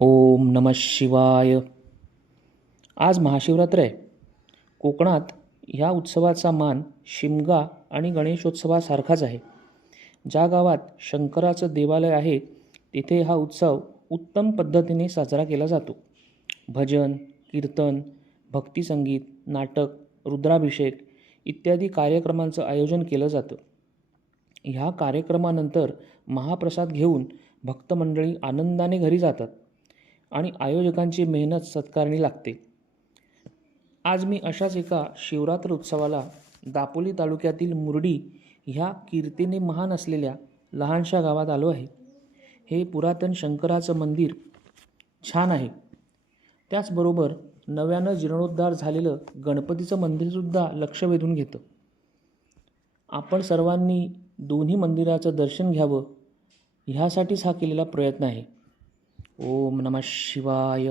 ओम नमः शिवाय. आज महाशिवरात्र आहे. कोकणात ह्या उत्सवाचा मान शिमगा आणि गणेशोत्सवासारखाच आहे. ज्या गावात शंकराचं देवालय आहे तिथे हा उत्सव उत्तम पद्धतीने साजरा केला जातो. भजन, कीर्तन, भक्तिसंगीत, नाटक, रुद्राभिषेक इत्यादी कार्यक्रमांचं आयोजन केलं जातं. ह्या कार्यक्रमानंतर महाप्रसाद घेऊन भक्तमंडळी आनंदाने घरी जातात आणि आयोजकांची मेहनत सत्कारणी लागते. आज मी अशाच एका शिवरात्र उत्सवाला दापोली तालुक्यातील मुरडी ह्या कीर्तीने महान असलेल्या लहानशा गावात आलो आहे. हे पुरातन शंकराचं मंदिर छान आहे. त्याचबरोबर नव्यानं जीर्णोद्धार झालेलं गणपतीचं मंदिरसुद्धा लक्ष वेधून घेतं. आपण सर्वांनी दोन्ही मंदिराचं दर्शन घ्यावं ह्यासाठीच हा केलेला प्रयत्न आहे. ओम नमः शिवाय.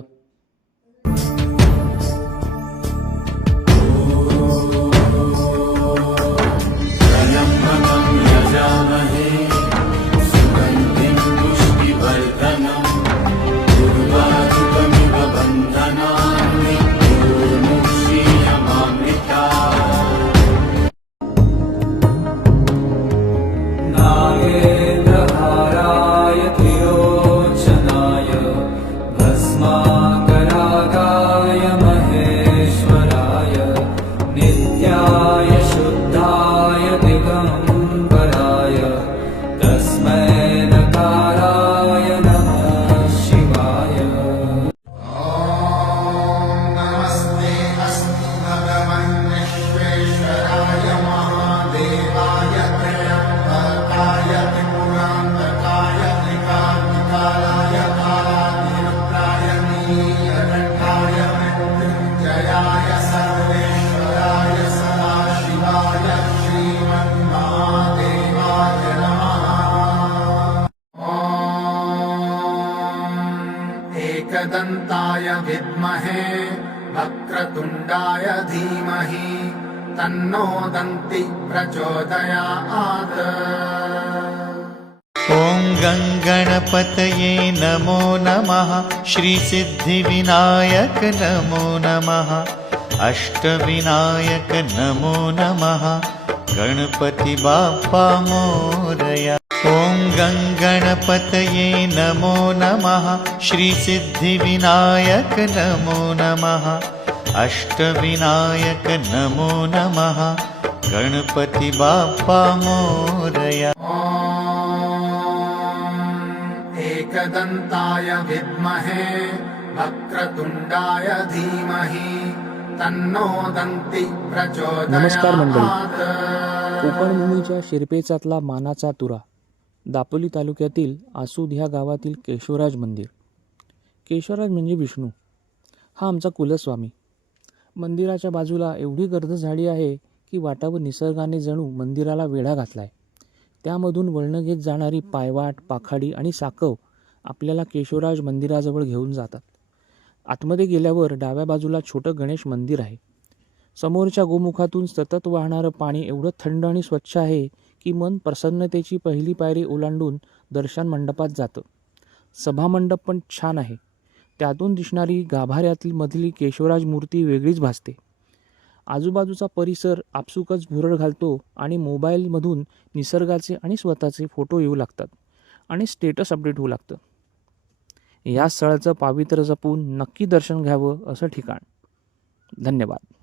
एकदन्ताय विद्महे वक्रतुण्डाय धीमहि तन्नो दन्ति प्रचोदयात्. ॐ गणपतये नमो नमः. श्रीसिद्धिविनायक नमो नमः. अष्टविनायक नमो नमः. गणपति बाप्पा मोरया. ॐ गणपतये नमो नमः. श्रीसिद्धिविनायक नमो नमः. अष्टविनायक नमो नमः. गणपति बाप्पा मोरया. एकदन्ताय विद्महे वक्रतुण्डाय धीमहि तन्नो दन्ति प्रचोदयात्. नमस्कार मंडळी. कोकण भूमीच्या शिरपेचातला मानाचा तुरा दापोली तालुक्यातील आसूद ह्या गावातील केशवराज मंदिर. केशवराज म्हणजे विष्णू. हा आमचा कुलस्वामी. मंदिराच्या बाजूला एवढी गर्द झाडी आहे की वाटावर निसर्गाने जणू मंदिराला वेढा घातलाय. त्यामधून वळणं घेत जाणारी पायवाट, पाखाडी आणि साकव आपल्याला केशवराज मंदिराजवळ घेऊन जातात. आतमध्ये गेल्यावर डाव्या बाजूला छोटं गणेश मंदिर आहे. समोरच्या गोमुखातून सतत वाहणारं पाणी एवढं थंड आणि स्वच्छ आहे की मन प्रसन्नतेची पहिली पायरी ओलांडून दर्शन मंडपात जातं. सभामंडप पण छान आहे. त्यातून दिसणारी गाभाऱ्यातील मधली केशवराज मूर्ती वेगळीच भासते. आजूबाजूचा परिसर आपसुकच भुरळ घालतो आणि मोबाईलमधून निसर्गाचे आणि स्वतःचे फोटो येऊ लागतात आणि स्टेटस अपडेट होऊ लागतं. या स्थळाचं पावित्र्य जपून नक्की दर्शन घ्यावं असं ठिकाण. धन्यवाद.